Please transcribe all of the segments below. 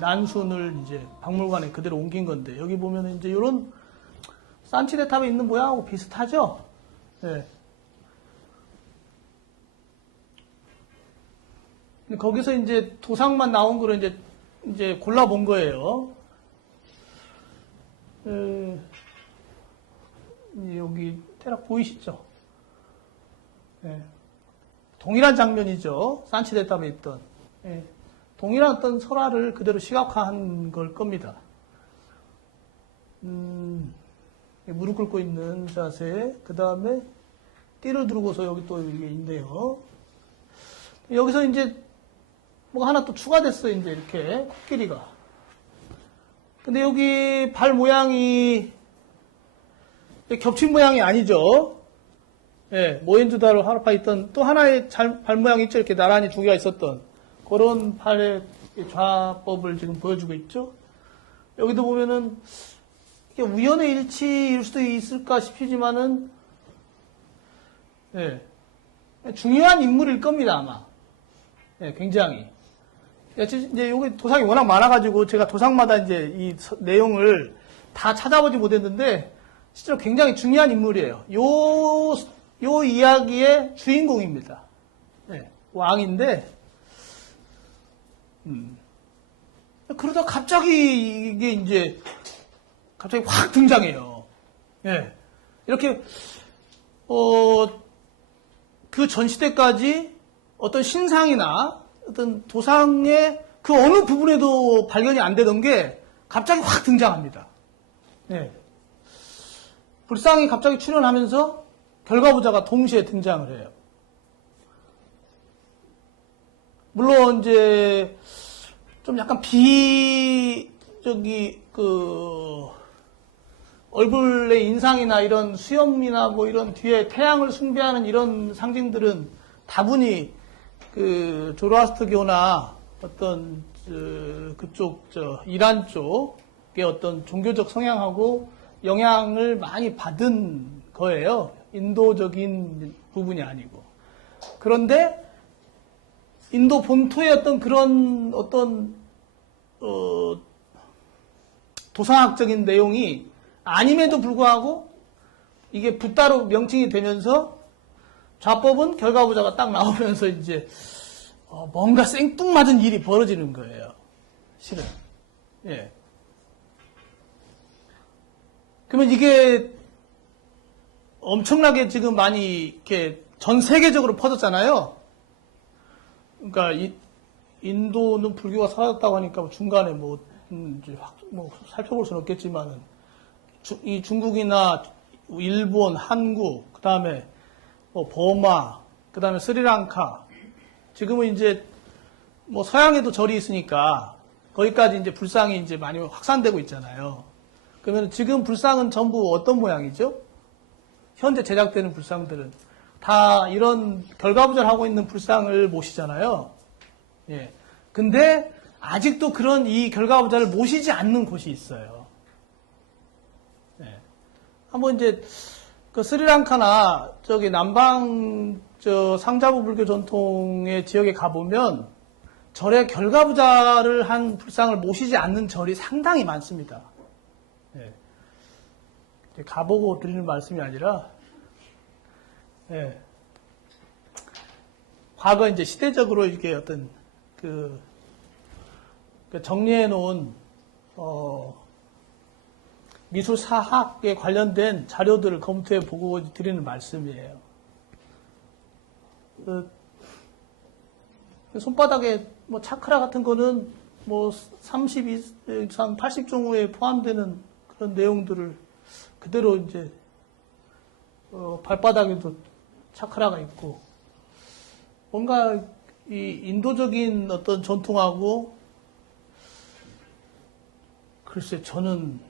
난순을 이제 박물관에 그대로 옮긴 건데, 여기 보면은 이제 이런 산치네탑에 있는 모양하고 비슷하죠? 예. 거기서 이제 도상만 나온 거를 이제 골라본 거예요. 여기 대략 보이시죠? 예. 동일한 장면이죠. 산치네탑에 있던. 예. 동일한 어떤 설화를 그대로 시각화한 걸 겁니다. 무릎 꿇고 있는 자세, 그 다음에 띠를 두르고서 여기 또 이게 있네요. 여기서 이제 뭐가 하나 또 추가됐어요. 이제 이렇게 코끼리가. 근데 여기 발 모양이 겹친 모양이 아니죠. 예, 모헨조다로 하라파에 있던 또 하나의 발 모양이 있죠. 이렇게 나란히 두 개가 있었던 그런 팔의 좌법을 지금 보여주고 있죠. 여기도 보면은 이게 우연의 일치일 수도 있을까 싶지만은, 예, 중요한 인물일 겁니다, 아마. 예, 굉장히. 이제 여기 도상이 워낙 많아가지고 제가 도상마다 이제 이 내용을 다 찾아보지 못했는데, 실제로 굉장히 중요한 인물이에요. 요 이야기의 주인공입니다. 예, 왕인데, 그러다 갑자기 이게 이제 갑자기 확 등장해요. 예. 이렇게 그 전 시대까지 어떤 신상이나 어떤 도상의 그 어느 부분에도 발견이 안 되던 게 갑자기 확 등장합니다. 예. 불상이 갑자기 출현하면서 결과부자가 동시에 등장을 해요. 물론 이제 좀 약간 얼굴의 인상이나 이런 수염이나 뭐 이런 뒤에 태양을 숭배하는 이런 상징들은 다분히 그 조로아스터교나 어떤 그쪽 이란 쪽의 어떤 종교적 성향하고 영향을 많이 받은 거예요. 인도적인 부분이 아니고. 그런데 인도 본토의 어떤 그런 도상학적인 내용이 아님에도 불구하고 이게 붓다로 명칭이 되면서 좌법은 결과부자가 딱 나오면서 이제 뭔가 생뚱맞은 일이 벌어지는 거예요. 실은. 예. 그러면 이게 엄청나게 지금 많이 이렇게 전 세계적으로 퍼졌잖아요. 그러니까 인도는 불교가 사라졌다고 하니까 중간에 뭐 살펴볼 수는 없겠지만은 이 중국이나 일본, 한국, 그 다음에 버마, 그 다음에 스리랑카, 지금은 이제 뭐 서양에도 절이 있으니까 거기까지 이제 불상이 이제 많이 확산되고 있잖아요. 그러면 지금 불상은 전부 어떤 모양이죠? 현재 제작되는 불상들은 다 이런 결과부절하고 있는 불상을 모시잖아요. 예. 근데 아직도 그런 이 결과부절을 모시지 않는 곳이 있어요. 예. 한번 이제 그 스리랑카나 저기 남방 상자부 불교 전통의 지역에 가보면 절에 결과부자를 한 불상을 모시지 않는 절이 상당히 많습니다. 예. 가보고 드리는 말씀이 아니라, 예. 과거 이제 시대적으로 이렇게 어떤 정리해 놓은 미술 사학에 관련된 자료들을 검토해 보고 드리는 말씀이에요. 손바닥에 뭐 차크라 같은 거는 뭐 32, 80종후에 포함되는 그런 내용들을 그대로 이제 발바닥에도 차크라가 있고, 뭔가 이 인도적인 어떤 전통하고, 글쎄 저는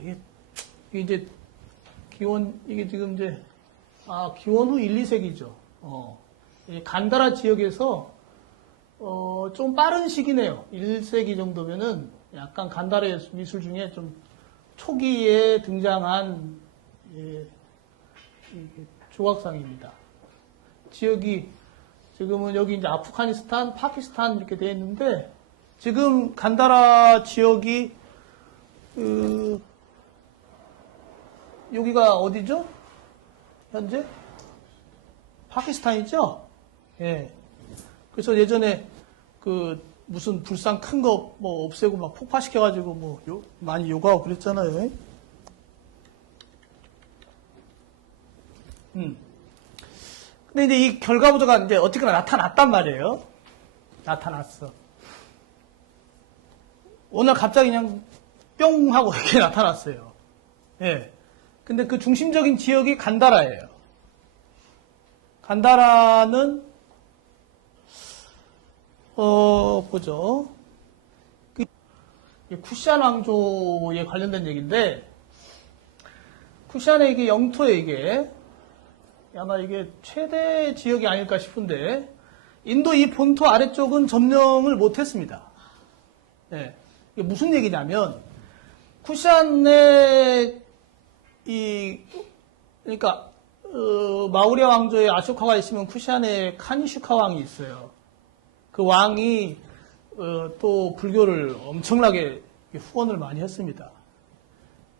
이게 이제 이게 지금 이제 기원 후 1, 2세기죠. 간다라 지역에서 좀 빠른 시기네요. 1세기 정도면은 약간 간다라 미술 중에 좀 초기에 등장한 조각상입니다. 지역이 지금은 여기 이제 아프가니스탄, 파키스탄 이렇게 되어 있는데, 지금 간다라 지역이, 여기가 어디죠? 현재? 파키스탄이죠? 예. 그래서 예전에 무슨 불상 큰 거 뭐 없애고 막 폭파시켜가지고 뭐 많이 요구하고 그랬잖아요. 근데 이제 이 결과보도가 이제 어떻게나 나타났단 말이에요. 나타났어. 오늘 갑자기 그냥 뿅 하고 이렇게 나타났어요. 예. 근데 그 중심적인 지역이 간다라예요. 간다라는 보죠. 쿠시안 왕조에 관련된 얘기인데, 쿠시안의 이게 영토에 이게 아마 이게 최대 지역이 아닐까 싶은데, 인도 이 본토 아래쪽은 점령을 못했습니다. 네. 이게 무슨 얘기냐면, 쿠시안의 그러니까 마우리아 왕조의 아쇼카가 있으면 쿠시안에 카니슈카 왕이 있어요. 그 왕이 또 불교를 엄청나게 후원을 많이 했습니다.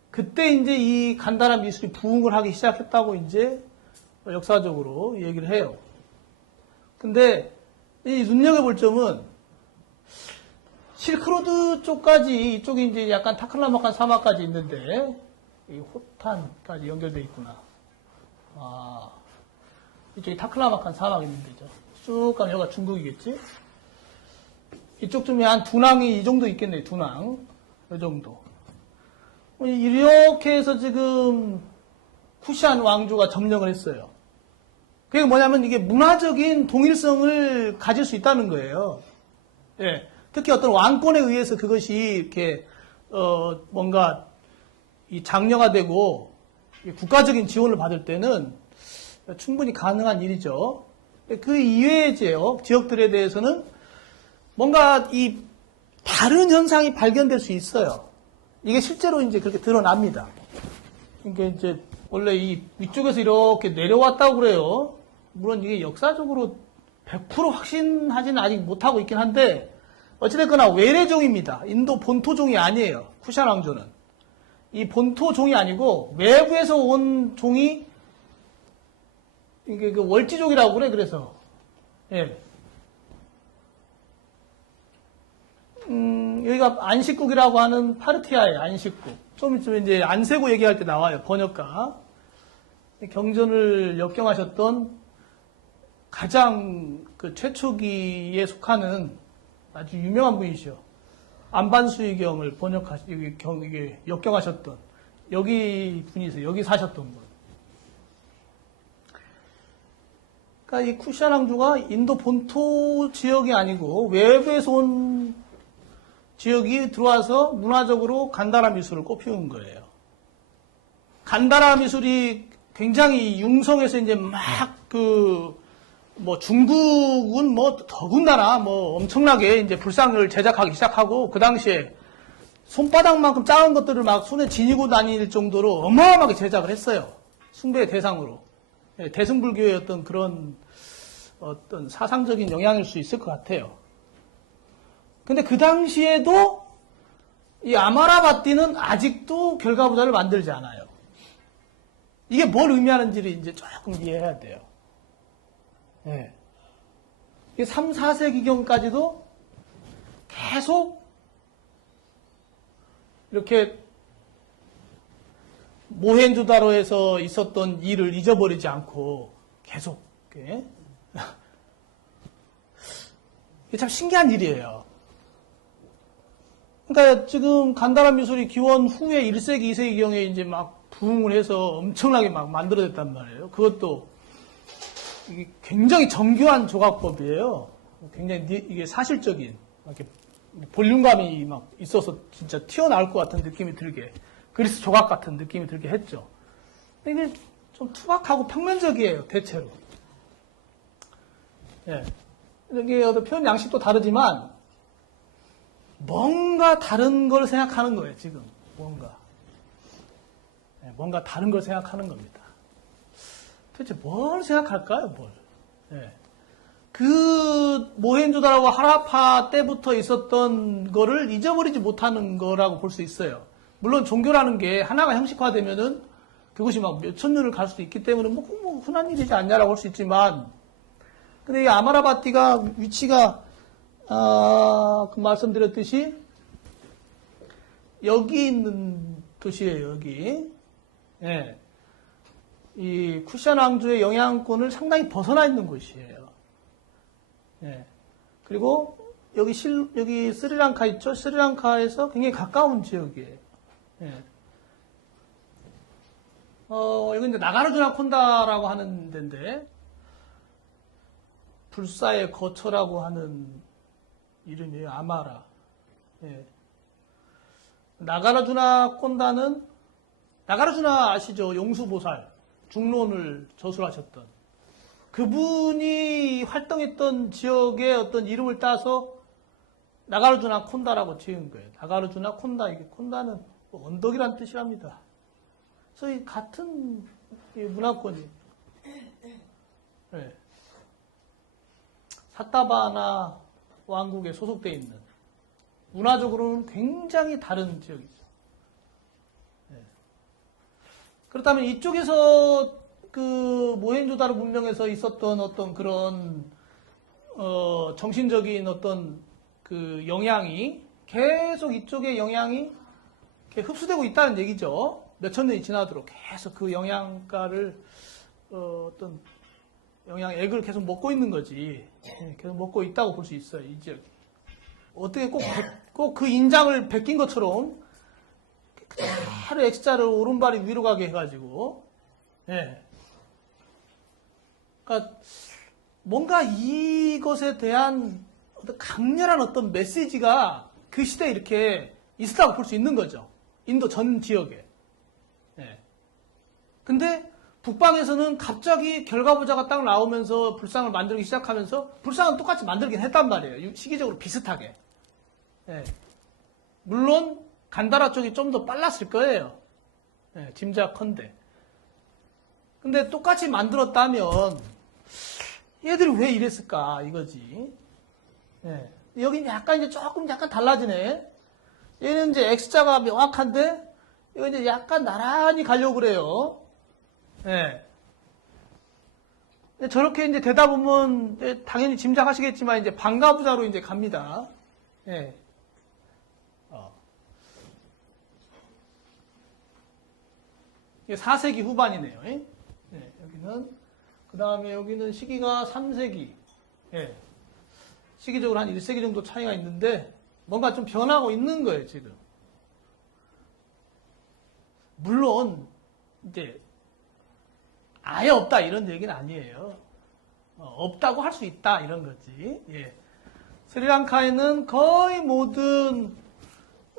그때 이제 이 간다라 미술이 부흥을 하기 시작했다고 이제 역사적으로 얘기를 해요. 근데 이 눈여겨볼 점은 실크로드 쪽까지 이쪽이 이제 약간 타클라마칸 사막까지 있는데 이 호탄까지 연결되어 있구나. 아, 이쪽이 타클라마칸 사막이 있는 데죠. 쭉 가면 여기가 중국이겠지? 이쪽쯤에 한 두낭이 이 정도 있겠네, 두낭. 이 정도. 이렇게 해서 지금 쿠시안 왕조가 점령을 했어요. 그게 뭐냐면 이게 문화적인 동일성을 가질 수 있다는 거예요. 예. 특히 어떤 왕권에 의해서 그것이 이렇게, 뭔가 이 장려가 되고 국가적인 지원을 받을 때는 충분히 가능한 일이죠. 그 이외의 지역들에 대해서는 뭔가 이 다른 현상이 발견될 수 있어요. 이게 실제로 이제 그렇게 드러납니다. 그러니까 이제 원래 이 위쪽에서 이렇게 내려왔다고 그래요. 물론 이게 역사적으로 100% 확신하지는 아직 못하고 있긴 한데 어찌됐거나 외래종입니다. 인도 본토종이 아니에요. 쿠시안 왕조는. 이 본토종이 아니고 외부에서 온 종이 이게 그 월지족이라고 그래. 그래서 예. 여기가 안식국이라고 하는 파르티아예요. 안식국. 좀 있으면 이제 안세고 얘기할 때 나와요. 번역가. 경전을 역경하셨던 가장 그 최초기에 속하는 아주 유명한 분이시죠. 안반수의경을 이게 역경하셨던 여기 분이세요. 여기 사셨던 분. 그러니까 이 쿠시안 왕조가 인도 본토 지역이 아니고 외부에서 온 지역이 들어와서 문화적으로 간다라 미술을 꽃피운 거예요. 간다라 미술이 굉장히 융성해서 이제 뭐 중국은 뭐 더군다나 뭐 엄청나게 이제 불상을 제작하기 시작하고 그 당시에 손바닥만큼 작은 것들을 막 손에 지니고 다닐 정도로 어마어마하게 제작을 했어요. 숭배의 대상으로. 대승불교의 어떤 사상적인 영향일 수 있을 것 같아요. 근데 그 당시에도 이 아마라바띠는 아직도 결과부자를 만들지 않아요. 이게 뭘 의미하는지를 이제 조금 이해해야 돼요. 네. 이게 3, 4세기경까지도 계속 이렇게 모헨조다로에서 있었던 일을 잊어버리지 않고 계속 이게 참 신기한 일이에요. 그러니까 지금 간다라 미술이 기원 후에 1세기, 2세기경에 이제 막 부흥을 해서 엄청나게 막 만들어졌단 말이에요. 그것도 이게 굉장히 정교한 조각법이에요. 굉장히 이게 사실적인 이렇게 볼륨감이 막 있어서 진짜 튀어나올 것 같은 느낌이 들게 그리스 조각 같은 느낌이 들게 했죠. 근데 이게 좀 투박하고 평면적이에요. 대체로. 예. 이게 표현 양식도 다르지만 뭔가 다른 걸 생각하는 거예요. 지금 뭔가 다른 걸 생각하는 겁니다. 도대체 뭘 생각할까요? 뭘? 예. 그 모헨조다라고 하라파 때부터 있었던 거를 잊어버리지 못하는 거라고 볼 수 있어요. 물론 종교라는 게 하나가 형식화되면은 그것이 막 몇천 년을 갈 수도 있기 때문에 뭐 흔한 일이지 않냐라고 할 수 있지만, 근데 이 아마라바티가 위치가 그 말씀드렸듯이 여기 있는 도시예요. 여기. 예. 이 쿠션 왕조의 영향권을 상당히 벗어나 있는 곳이에요. 예. 그리고 여기 스리랑카 있죠? 스리랑카에서 굉장히 가까운 지역이에요. 예. 여기 이제 나가르주나 콘다라고 하는 데인데, 불사의 거처라고 하는 이름이에요. 아마라. 예. 나가르주나 콘다는, 나가르주나 아시죠? 용수보살, 중론을 저술하셨던. 그분이 활동했던 지역의 어떤 이름을 따서 나가르주나 콘다라고 지은 거예요. 나가르주나 콘다. 이게 콘다는 언덕이란 뜻이랍니다. 그래서 이 같은 문화권이, 네. 사타바나 왕국에 소속되어 있는, 문화적으로는 굉장히 다른 지역이죠. 네. 그렇다면 이쪽에서 그 모헨조다로 문명에서 있었던 어떤 그런 정신적인 어떤 그 영향이 계속 이쪽의 영향이 흡수되고 있다는 얘기죠. 몇천 년이 지나도록 계속 그 영양가를 어떤 영양액을 계속 먹고 있는 거지. 계속 먹고 있다고 볼 수 있어요. 이 지역이. 어떻게 꼭 그 인장을 베낀 것처럼 그대로 X자를 오른발이 위로 가게 해가지고, 예. 그러니까 뭔가 이것에 대한 어떤 강렬한 어떤 메시지가 그 시대에 이렇게 있었다고 볼 수 있는 거죠. 인도 전 지역에. 예. 근데 북방에서는 갑자기 결과부자가 딱 나오면서 불상을 만들기 시작하면서 불상은 똑같이 만들긴 했단 말이에요. 시기적으로 비슷하게. 예. 물론 간다라 쪽이 좀 더 빨랐을 거예요. 예, 짐작컨대. 근데 똑같이 만들었다면 얘들이 왜 이랬을까 이거지. 예. 여기 약간 이제 조금 약간 달라지네. 얘는 이제 X자가 명확한데 이거 이제 약간 나란히 가려고 그래요. 예. 저렇게 이제 되다 보면 이제 당연히 짐작하시겠지만 이제 방가부자로 이제 갑니다. 예. 이게 4세기 후반이네요. 예. 여기는 그 다음에 여기는 시기가 3세기. 예. 시기적으로 한 1세기 정도 차이가 있는데 뭔가 좀 변하고 있는 거예요, 지금. 물론 이제 아예 없다 이런 얘기는 아니에요. 없다고 할 수 있다 이런 거지. 예. 스리랑카에는 거의 모든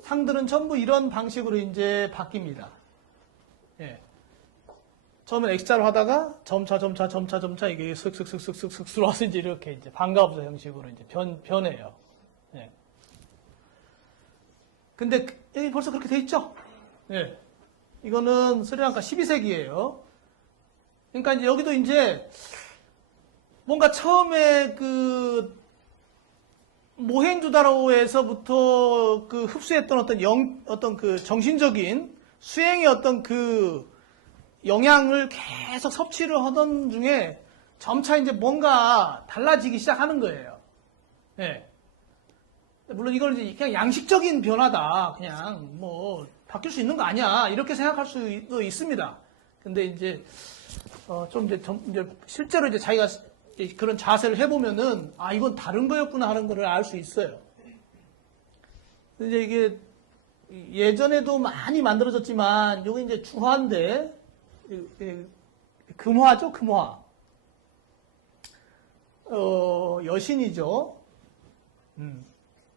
상들은 전부 이런 방식으로 이제 바뀝니다. 예. 처음엔 X자로 하다가 점차 이게 슥슥슥슥슥 들어와서 이제 이렇게 이제 방가부자 형식으로 이제 변해요. 예. 근데 여기 벌써 그렇게 돼 있죠? 예. 이거는 스리랑카 12세기예요. 그러니까 이제 여기도 이제 뭔가 처음에 그 모헨조다로에서부터 그 흡수했던 어떤 그 정신적인 수행의 어떤 그 영향을 계속 섭취를 하던 중에 점차 이제 뭔가 달라지기 시작하는 거예요. 예. 물론 이걸 이제 그냥 양식적인 변화다. 그냥 뭐 바뀔 수 있는 거 아니야. 이렇게 생각할 수도 있습니다. 근데 이제 좀 이제 실제로 이제 자기가 그런 자세를 해보면은 아 이건 다른 거였구나 하는 거를 알 수 있어요. 이제 이게 예전에도 많이 만들어졌지만 여기 이제 주화인데 금화죠, 금화. 여신이죠.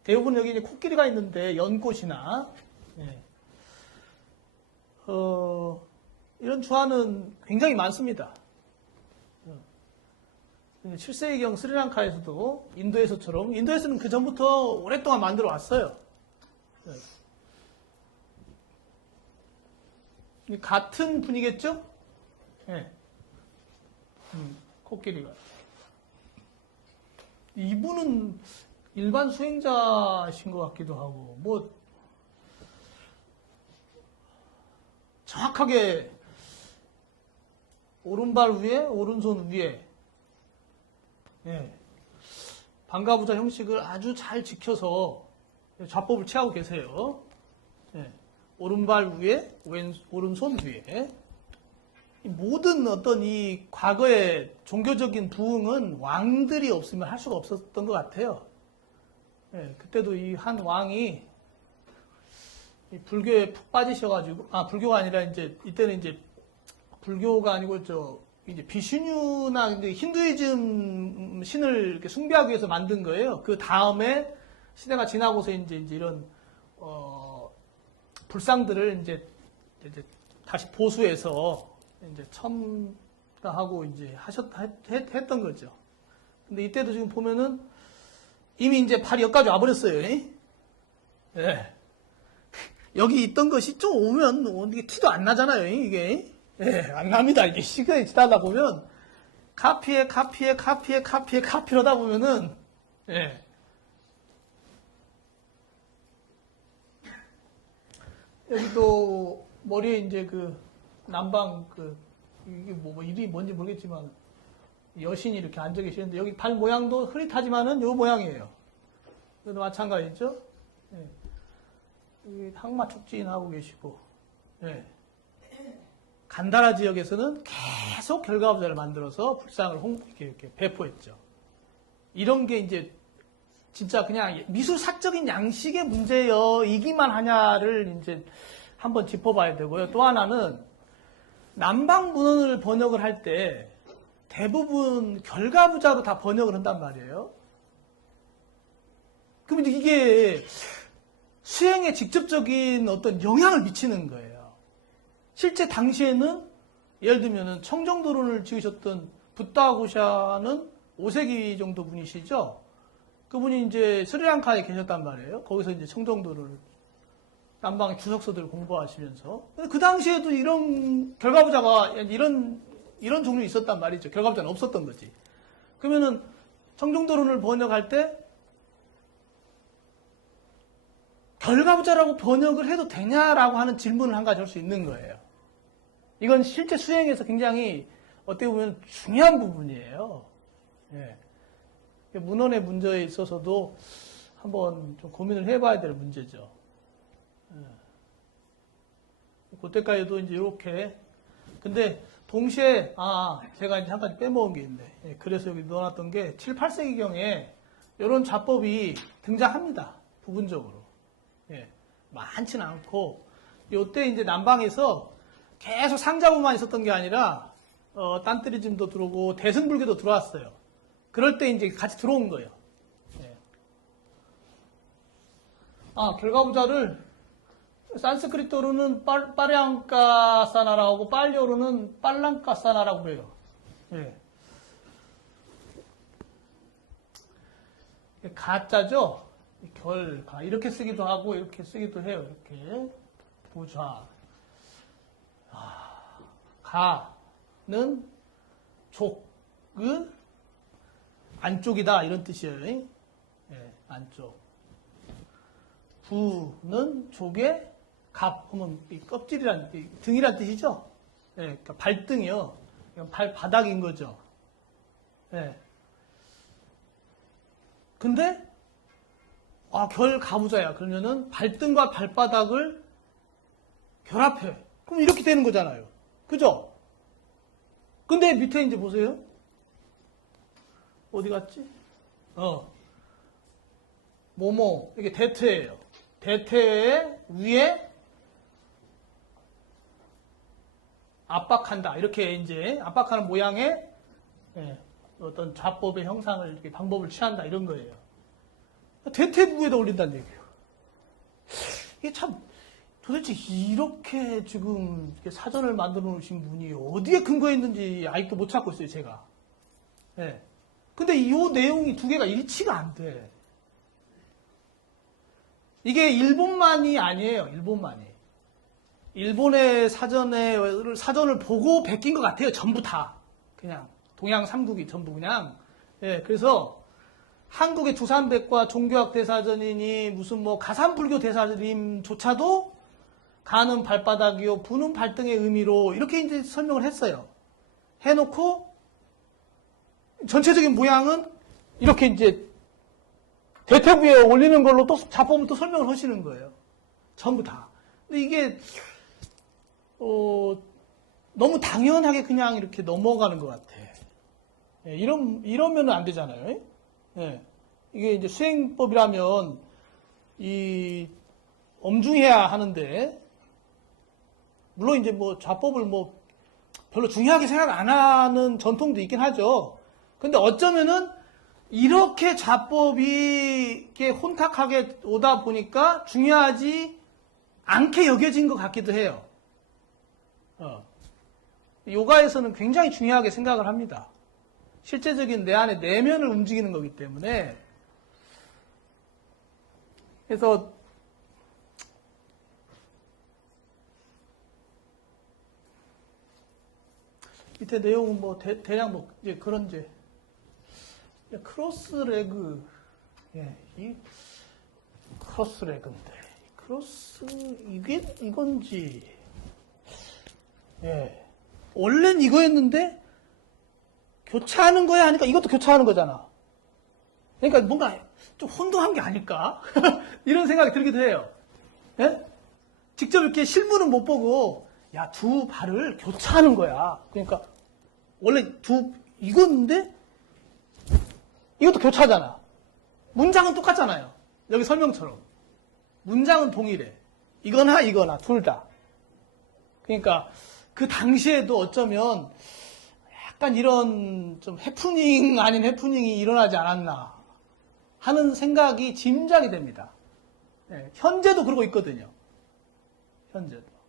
대부분 여기 이제 코끼리가 있는데 연꽃이나 이런 주화는 굉장히 많습니다. 7세기경 스리랑카에서도 인도에서처럼 인도에서는 그 전부터 오랫동안 만들어 왔어요. 같은 분이겠죠? 네. 코끼리가. 이분은 일반 수행자신 것 같기도 하고, 뭐, 정확하게 오른발 위에, 오른손 위에, 예, 반가부좌 형식을 아주 잘 지켜서 좌법을 취하고 계세요. 예, 오른발 위에, 오른손 위에. 모든 어떤 이 과거의 종교적인 부흥은 왕들이 없으면 할 수가 없었던 것 같아요. 예, 그때도 이 한 왕이 이 불교에 푹 빠지셔가지고, 불교가 아니라 이때는 이제 불교가 아니고 이제 비슈뉴나 힌두이즘 신을 이렇게 숭배하기 위해서 만든 거예요. 그 다음에 시대가 지나고서 이제 이런, 불상들을 이제 다시 보수해서 이제 첨가하고 이제 했던 거죠. 근데 이때도 지금 보면은 이미 이제 발이 여기까지 와버렸어요. 예. 여기 있던 것이 좀 오면 이게 티도 안 나잖아요. 이게. 예, 안 납니다. 이게 시간이 지나다 보면 카피러다 보면은 예. 여기 또 머리에 이제 그 남방 이게 뭐 이름이 뭔지 모르겠지만 여신이 이렇게 앉아 계시는데 여기 발 모양도 흐릿하지만은 요 모양이에요. 그래도 마찬가지죠. 예. 여기 항마 촉진하고 계시고, 예. 간다라 지역에서는 계속 결과부자를 만들어서 불상을 이렇게 배포했죠. 이런 게 이제 진짜 그냥 미술사적인 양식의 문제이기만 하냐를 이제 한번 짚어봐야 되고요. 또 하나는 남방 문헌을 번역을 할 때 대부분 결과부자로 다 번역을 한단 말이에요. 그럼 이게 수행에 직접적인 어떤 영향을 미치는 거예요. 실제 당시에는 예를 들면 청정도론을 지으셨던 붓다고샤는 5세기 정도 분이시죠. 그분이 이제 스리랑카에 계셨단 말이에요. 거기서 이제 청정도를 남방의 주석서들을 공부하시면서 그 당시에도 이런 결과부자가 이런 종류 있었단 말이죠. 결과부자는 없었던 거지. 그러면은 청정도론을 번역할 때 결과부자라고 번역을 해도 되냐라고 하는 질문을 한 가지 할 수 있는 거예요. 이건 실제 수행에서 굉장히 어떻게 보면 중요한 부분이에요. 예. 문헌의 문제에 있어서도 한번 좀 고민을 해봐야 될 문제죠. 예. 그때까지도 이제 이렇게. 근데 동시에, 제가 이제 한 가지 빼먹은 게 있네. 예. 그래서 여기 넣어놨던 게 7, 8세기경에 이런 좌법이 등장합니다. 부분적으로. 예. 많지는 않고, 요때 이제 남방에서 계속 상자부만 있었던 게 아니라, 딴뜨리즘도 들어오고, 대승불교도 들어왔어요. 그럴 때 이제 같이 들어온 거예요. 예. 결과부자를 산스크리트어로는 빠량카사나라고 하고 빨리어로는 빨랑카사나라고 그래요. 예. 가짜죠? 가 이렇게 쓰기도 하고 이렇게 쓰기도 해요. 이렇게 부좌. 가는 족의 안쪽이다 이런 뜻이에요. 예, 안쪽. 부는 족의 갑 하면 껍질이란 등이란 뜻이죠. 예, 그러니까 발등이요. 발바닥인 거죠. 예. 근데 결가부자야. 그러면은 발등과 발바닥을 결합해. 그럼 이렇게 되는 거잖아요. 그죠? 근데 밑에 이제 보세요. 어디 갔지? 뭐뭐 이게 대퇴예요. 대퇴 위에 압박한다. 이렇게 이제 압박하는 모양의 어떤 좌법의 형상을 이렇게 방법을 취한다 이런 거예요. 대퇴부에다 올린다는 얘기예요. 이게 참 도대체 이렇게 지금 이렇게 사전을 만들어 놓으신 분이 어디에 근거해 있는지 아직도 못 찾고 있어요, 제가. 예. 근데 이 내용이 두 개가 일치가 안 돼. 이게 일본만이 아니에요, 일본만이. 일본의 사전을 보고 베낀 것 같아요, 전부 다. 그냥. 동양 삼국이 전부 그냥. 예, 그래서 한국의 두산백과 종교학 대사전이니 무슨 뭐 가산불교 대사님조차도 가는 발바닥이요, 부는 발등의 의미로 이렇게 이제 설명을 했어요. 해놓고 전체적인 모양은 이렇게 이제 대퇴 위에 올리는 걸로 또 자법을 또 설명을 하시는 거예요. 전부 다. 근데 이게 너무 당연하게 그냥 이렇게 넘어가는 것 같아. 예, 이러면 안 되잖아요. 예. 이게 이제 수행법이라면 엄중해야 하는데, 물론 이제 뭐 좌법을 뭐 별로 중요하게 생각 안 하는 전통도 있긴 하죠. 근데 어쩌면은 이렇게 좌법이 이렇게 혼탁하게 오다 보니까 중요하지 않게 여겨진 것 같기도 해요. 요가에서는 굉장히 중요하게 생각을 합니다. 실제적인 내 안의 내면을 움직이는 거기 때문에. 그래서 밑에 내용은 뭐 대략 뭐 이제 그런 이제 크로스 레그, 예, 이 크로스 레그인데 크로스 이건지, 예, 원래는 이거였는데 교차하는 거야 하니까 이것도 교차하는 거잖아. 그러니까 뭔가 좀 혼동한 게 아닐까 이런 생각이 들기도 해요. 예? 직접 이렇게 실물은 못 보고 야, 두 발을 교차하는 거야. 그러니까 원래 이건데 이것도 교차잖아. 문장은 똑같잖아요. 여기 설명처럼. 문장은 동일해. 이거나 둘 다. 그러니까 그 당시에도 어쩌면 약간 이런 좀 해프닝 아닌 해프닝이 일어나지 않았나 하는 생각이 짐작이 됩니다. 네, 현재도 그러고 있거든요. 현재도.